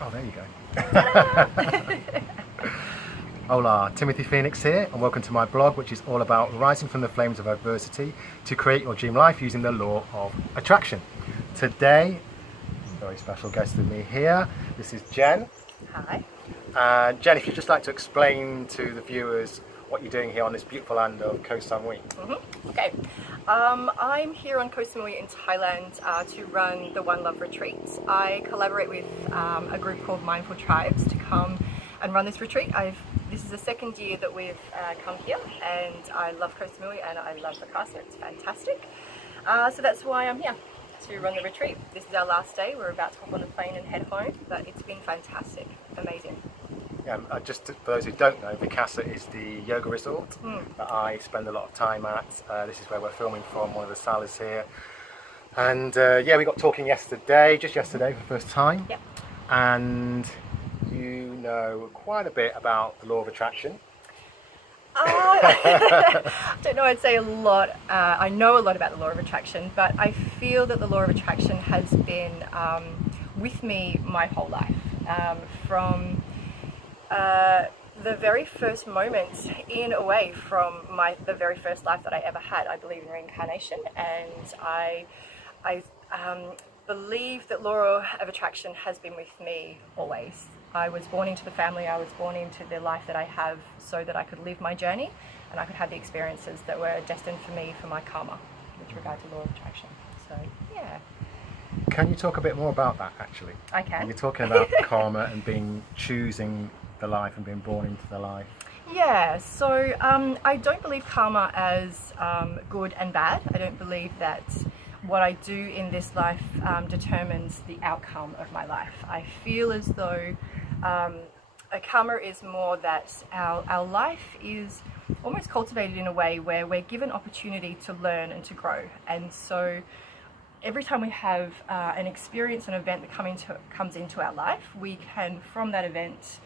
Oh, there you go. Hola, Timothy Phoenix here, and welcome to my blog, which is all about rising from the flames of adversity to create your dream life using the law of attraction. Today, a very special guest with me here. This is Jen. Hi. And Jen, if you'd just like to explain to the viewers what you're doing here on this beautiful land of Koh Samui. Okay. I'm here on Koh Samui in Thailand to run the One Love retreat. I collaborate with a group called Mindful Tribes to come and run this retreat. This is the second year that we've come here, and I love Koh Samui and I love the castle. It's fantastic. So that's why I'm here, to run the retreat. This is our last day. We're about to hop on a plane and head home, but it's been fantastic, amazing. Yeah, just for those who don't know, Vikasa is the yoga resort that I spend a lot of time at. This is where we're filming from, one of the salas here. And yeah, we got talking just yesterday for the first time. Yep. And you know quite a bit about the law of attraction. I don't know, I'd say a lot. I know a lot about the law of attraction, but I feel that the law of attraction has been with me my whole life. From the very first moments, in a way, from the very first life that I ever had. I believe in reincarnation, and I believe that law of attraction has been with me always. I was born into the family, I was born into the life that I have so that I could live my journey and I could have the experiences that were destined for me for my karma with regard to law of attraction. So, yeah. Can you talk a bit more about that, actually? I can. You're talking about karma and choosing the life and being born into the life. Yeah, so I don't believe karma as good and bad. I don't believe that what I do in this life determines the outcome of my life. I feel as though a karma is more that our life is almost cultivated in a way where we're given opportunity to learn and to grow. And so every time we have an experience, an event that comes into our life, we can, from that event,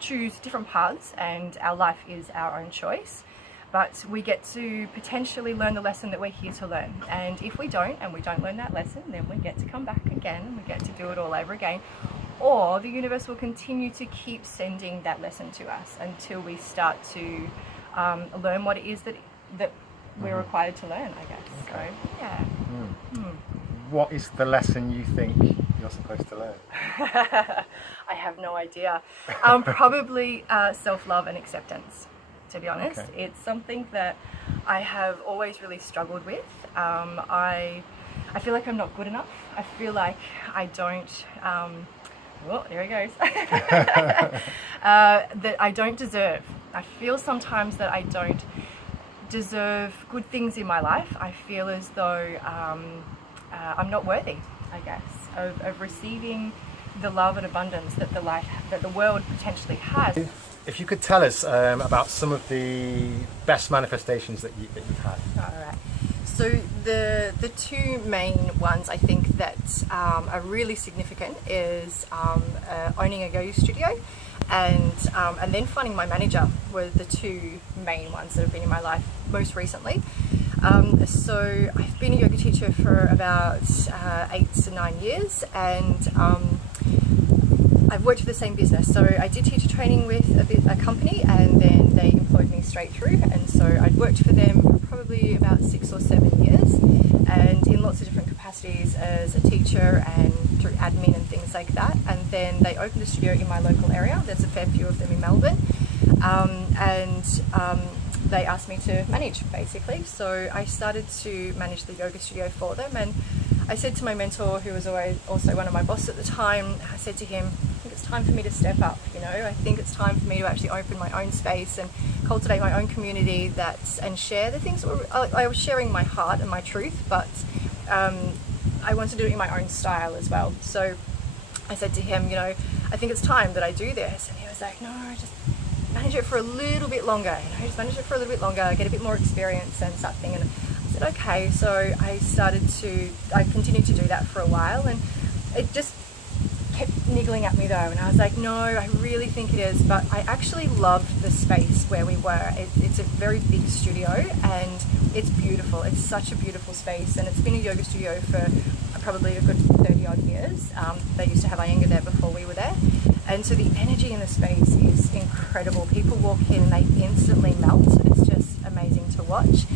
choose different paths, and our life is our own choice. But we get to potentially learn the lesson that we're here to learn. And if we don't learn that lesson, then we get to come back again and we get to do it all over again. Or the universe will continue to keep sending that lesson to us until we start to learn what it is that we're required to learn, I guess. Okay. So, yeah. What is the lesson you think you're supposed to learn? I have no idea. Probably self-love and acceptance. To be honest, It's something that I have always really struggled with. I feel like I'm not good enough. I feel like I don't. There he goes. That I don't deserve. I feel sometimes that I don't deserve good things in my life. I feel as though I'm not worthy, I guess, of receiving the love and abundance that the world potentially has. If you could tell us about some of the best manifestations that you've had. All right. So the two main ones I think that are really significant is owning a yoga studio and then finding my manager were the two main ones that have been in my life most recently. So I've been a yoga teacher for about 8 to 9 years, and I've worked for the same business. So I did teacher training with a company, and then they employed me straight through, and so I'd worked for them for probably about 6 or 7 years, and in lots of different capacities as a teacher and through admin and things like that. And then they opened a studio in my local area. There's a fair few of them in Melbourne, and they asked me to manage, basically. So I started to manage the yoga studio for them, and I said to my mentor, who was also one of my bosses at the time, I said to him, I think it's time for me to step up, I think it's time for me to actually open my own space and cultivate my own community and share the things. I was sharing my heart and my truth, but I wanted to do it in my own style as well. So I said to him, I think it's time that I do this. And he was like, no, just manage it for a little bit longer, just manage it for a little bit longer, get a bit more experience and something. And I said, okay. So I continued to do that for a while, and it just kept niggling at me though, and I was like, no, I really think it is. But I actually loved the space where we were. It's a very big studio, and it's beautiful. It's such a beautiful space, and it's been a yoga studio for probably a good 30 odd years. They used to have Iyengar there before we were there. And so the energy in the space is incredible. People walk in and they instantly melt. It's just amazing to watch.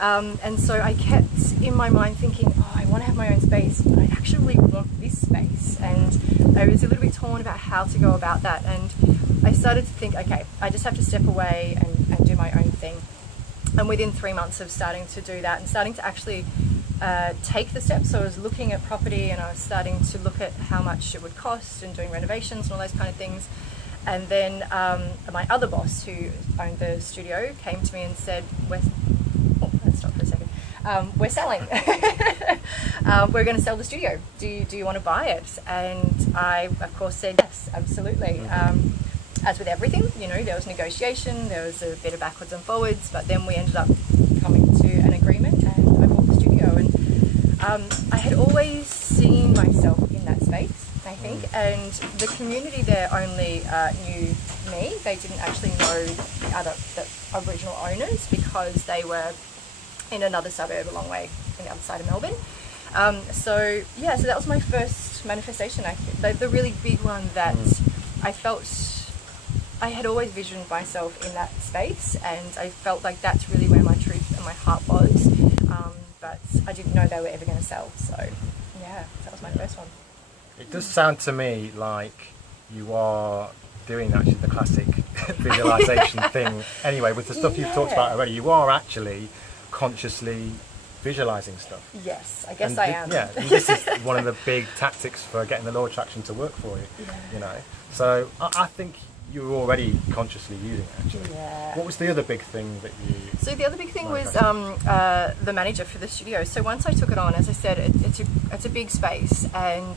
And so I kept in my mind thinking, oh, I want to have my own space, but I actually want this space. And I was a little bit torn about how to go about that. And I started to think, okay, I just have to step away and do my own thing. And within 3 months of starting to do that and starting to actually take the steps, so I was looking at property and I was starting to look at how much it would cost and doing renovations and all those kind of things. And then my other boss, who owned the studio, came to me and said, let's stop for a second. We're selling. We're going to sell the studio. Do you want to buy it? And I, of course, said yes, absolutely. As with everything, you know, there was negotiation, there was a bit of backwards and forwards, but then we ended up coming to an agreement and I bought the studio. And I had always seen myself in that space, I think, and the community there only knew me. They didn't actually know the original owners because they were in another suburb a long way on the other side of Melbourne. So that was my first manifestation. The really big one that I felt I had always visioned myself in that space, and I felt like that's really where my truth and my heart was. But I didn't know they were ever going to sell. So that was my first one. It does sound to me like you are doing actually the classic visualization thing anyway, with the stuff you've talked about already. You are actually consciously visualizing stuff. Yes, I guess I am. Yeah, and this is one of the big tactics for getting the law of attraction to work for you. You know, so I think you're already consciously using it actually. Yeah. What was the other big thing that you... So the other big thing was the manager for the studio. So once I took it on, as I said, it's a big space, and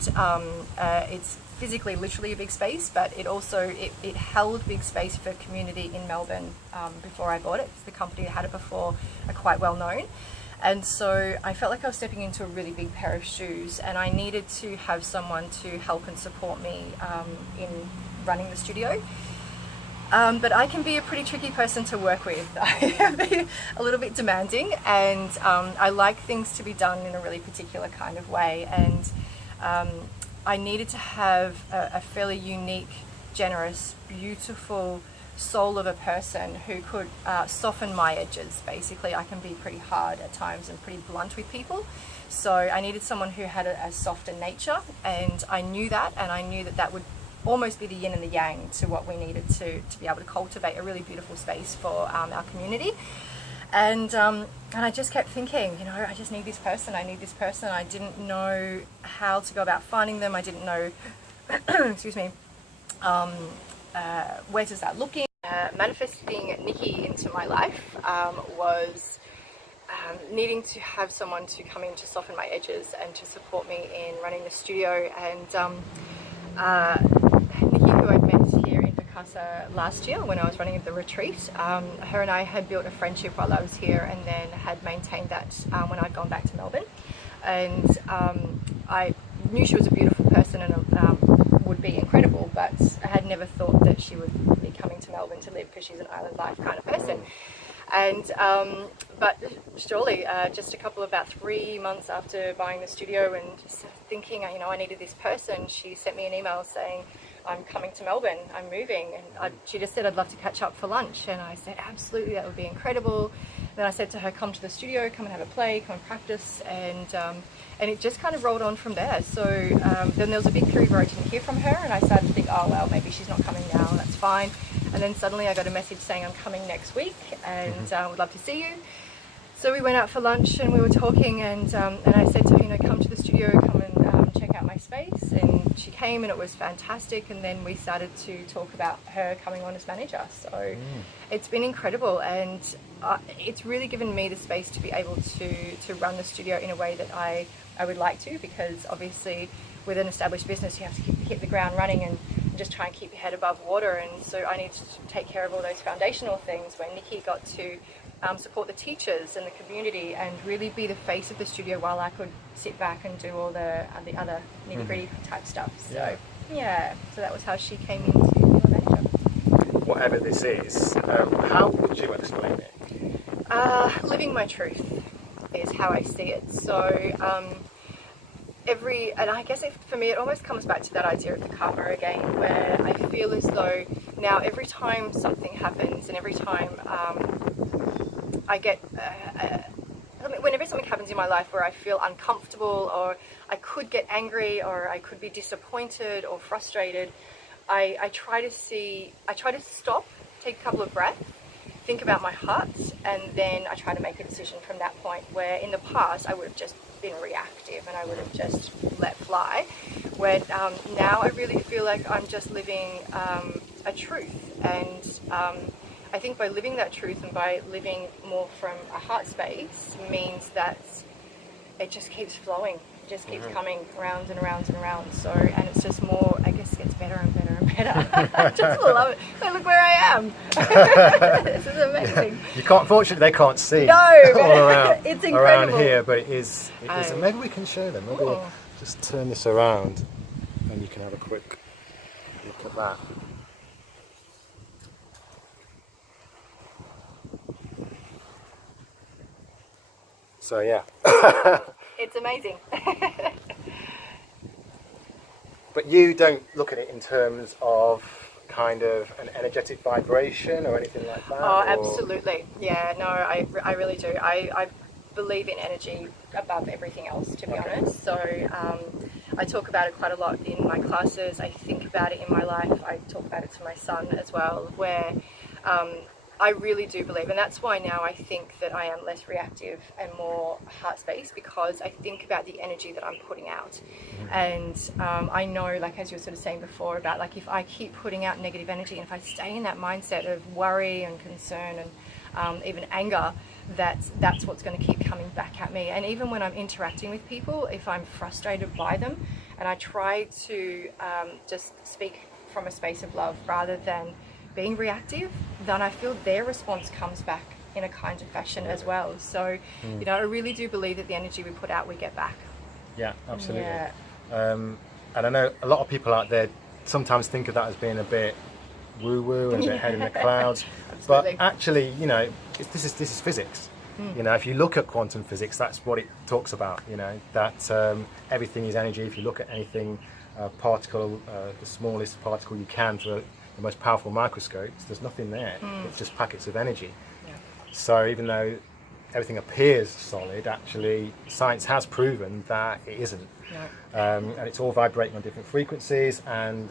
it's physically literally a big space, but it also it held big space for community in Melbourne before I bought it. The company that had it before are quite well known. And so I felt like I was stepping into a really big pair of shoes, and I needed to have someone to help and support me in running the studio. But I can be a pretty tricky person to work with. I can be a little bit demanding, and I like things to be done in a really particular kind of way. And I needed to have a fairly unique, generous, beautiful soul of a person who could soften my edges. Basically, I can be pretty hard at times and pretty blunt with people. So I needed someone who had a softer nature, and I knew that, and I knew that that would almost be the yin and the yang to what we needed to be able to cultivate a really beautiful space for our community. And I just kept thinking, you know, I just need this person, I need this person. I didn't know how to go about finding them. I didn't know, excuse me, where to start looking. Manifesting Nikki into my life was needing to have someone to come in to soften my edges and to support me in running the studio. And Nikki, who I met here in Vicasa last year when I was running the retreat, her and I had built a friendship while I was here, and then had maintained that when I'd gone back to Melbourne. And I knew she was a beautiful person and would be incredible, but I had never thought that she would be coming to Melbourne to live, because she's an island life kind of person. And but surely, just about 3 months after buying the studio and just thinking, you know, I needed this person, she sent me an email saying, I'm coming to Melbourne, I'm moving. And she just said, I'd love to catch up for lunch. And I said, absolutely, that would be incredible. And then I said to her, come to the studio, come and have a play, come and practice. And it just kind of rolled on from there. So then there was a big period where I didn't hear from her, and I started to think, oh, well, maybe she's not coming now, that's fine. And then suddenly I got a message saying I'm coming next week, and would love to see you. So we went out for lunch and we were talking, and I said to her, you know, come to the studio, come and check out my space. And she came, and it was fantastic. And then we started to talk about her coming on as manager. So it's been incredible, and it's really given me the space to be able to run the studio in a way that I would like to, because obviously with an established business you have to hit the ground running and just try and keep your head above water. And so I need to take care of all those foundational things, where Nikki got to support the teachers and the community and really be the face of the studio, while I could sit back and do all the other nitty-gritty type stuff. So so that was how she came in to be a manager. Whatever this is, how would you explain it? Living my truth is how I see it. So and I guess for me, it almost comes back to that idea of the karma again, where I feel as though now every time something happens and every time I get, whenever something happens in my life where I feel uncomfortable, or I could get angry, or I could be disappointed or frustrated, I try to stop, take a couple of breaths, think about my heart, and then I try to make a decision from that point, where in the past I would have just been reactive and I would have just let fly, where now I really feel like I'm just living a truth, and I think by living that truth and by living more from a heart space means that it just keeps flowing, it just keeps coming around and around and around. So, and it's just more, I guess, gets better and better and better. I just love it. Like, look where I am. This is amazing. You can't, fortunately, they can't see No, all around, it's incredible. around here, but it is. Maybe we can show them. Maybe we'll just turn this around and you can have a quick look at that. So yeah. It's amazing. But you don't look at it in terms of kind of an energetic vibration or anything like that? Oh, absolutely. Yeah, no, I really do. I believe in energy above everything else, to be honest. So I talk about it quite a lot in my classes. I think about it in my life. I talk about it to my son as well, where I really do believe, and that's why now I think that I am less reactive and more heart space, because I think about the energy that I'm putting out. And I know, like as you were sort of saying before, about like if I keep putting out negative energy and if I stay in that mindset of worry and concern and even anger, that's what's going to keep coming back at me. And even when I'm interacting with people, if I'm frustrated by them, and I try to just speak from a space of love rather than being reactive, then I feel their response comes back in a kind of fashion as well. So, you know, I really do believe that the energy we put out, we get back. Yeah, absolutely. Yeah. And I know a lot of people out there sometimes think of that as being a bit woo-woo and a bit head in the clouds. But actually, you know, this is physics. You know, if you look at quantum physics, that's what it talks about. You know, that everything is energy. If you look at anything, particle, the smallest particle you can through the most powerful microscopes, there's nothing there. It's just packets of energy. Yeah. So even though everything appears solid, actually science has proven that it isn't. No. And it's all vibrating on different frequencies, and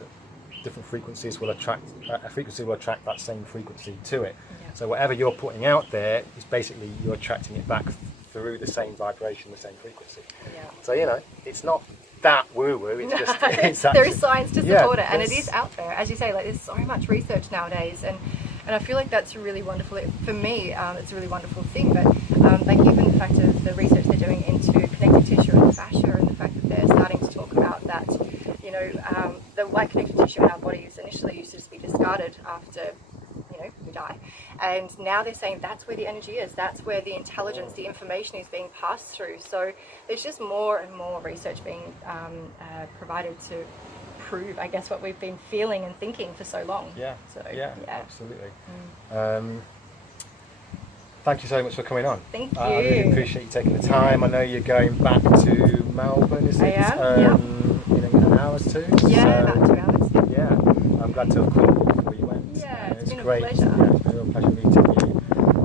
different frequencies will attract, a frequency will attract that same frequency to it. Yeah. So whatever you're putting out there is basically you're attracting it back through the same vibration, the same frequency. Yeah. So, you know, it's not that woo-woo, it's just it's there is science to support it, and it there's- is out there, as you say. Like, there's so much research nowadays, and I feel like that's really wonderful. For me, it's a really wonderful thing. But like even the fact of the research they're doing into connective tissue and fascia, and the fact that they're starting to talk about that, you know, the white connective tissue in our bodies initially used to just be discarded after, you know, we die, and now they're saying that's where the energy is, that's where the intelligence, the information is being passed through. So there's just more and more research being provided to prove, I guess, what we've been feeling and thinking for so long. Yeah, so, yeah, absolutely. Thank you so much for coming on. Thank you. I really appreciate you taking the time. I know you're going back to Melbourne, is it? I am, in an hour or two? Yeah, So, about 2 hours. yeah, I'm glad to have called you before you went. Yeah, it's been a great. pleasure. Yeah, it's been a real pleasure meeting you.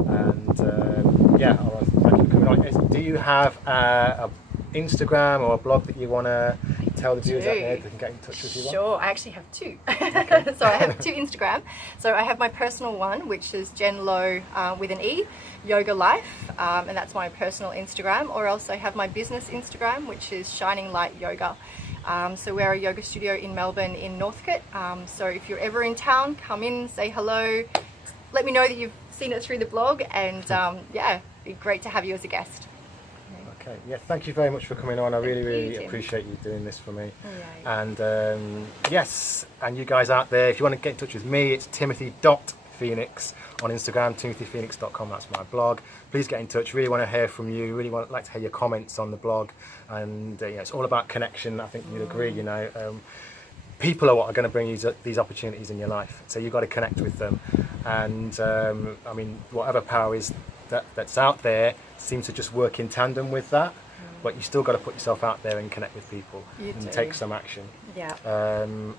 And yeah, all right, thank you for coming on. Do you have a Instagram or a blog that you want to tell the viewers out there that can get in touch with you on? Sure, I actually have two. Okay. So I have two Instagram. So I have my personal one, which is Jen Low with an E, Yoga Life, and that's my personal Instagram. Or else I have my business Instagram, which is Shining Light Yoga. So we're a yoga studio in Melbourne in Northcote. So if you're ever in town, come in, say hello, let me know that you've seen it through the blog, and yeah, it'd be great to have you as a guest. Okay, yeah, thank you very much for coming on. I really, you, really Tim. appreciate you doing this for me. Yeah. And yes, and you guys out there, if you want to get in touch with me, it's timothy.phoenix on Instagram, timothyphoenix.com, that's my blog. Please get in touch, really want to hear from you, really like to hear your comments on the blog. And yeah, it's all about connection, I think you'd agree, you know. People are what are going to bring you these opportunities in your life, so you've got to connect with them. And I mean, whatever power is that's out there seems to just work in tandem with that. but you still got to put yourself out there and connect with people You and do. take some action. Yeah.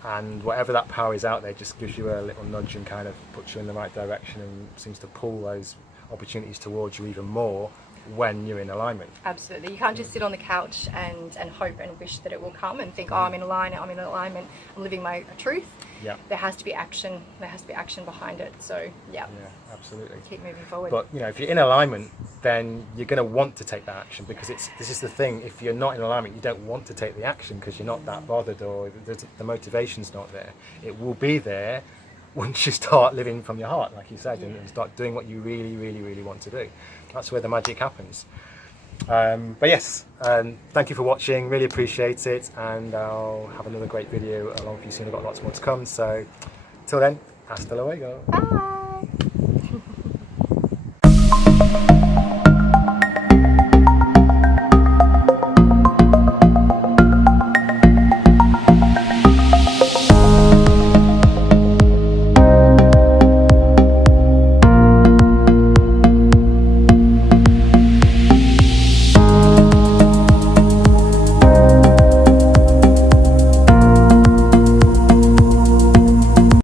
And whatever that power is out there just gives you a little nudge and kind of puts you in the right direction and seems to pull those opportunities towards you even more when you're in alignment. Absolutely. You can't just sit on the couch and hope and wish that it will come and think, oh, I'm in alignment, I'm living my truth. Yeah. There has to be action. There has to be action behind it. So, yeah. Yeah, absolutely. Keep moving forward. But you know, if you're in alignment, then you're going to want to take that action, because this is the thing. If you're not in alignment, you don't want to take the action because you're not that bothered, or the motivation's not there. It will be there once you start living from your heart, like you said, and start doing what you really, really, really want to do. That's where the magic happens. But yes, thank you for watching. Really appreciate it, and I'll have another great video along with you soon. I've got lots more to come. So, till then, hasta luego. Bye.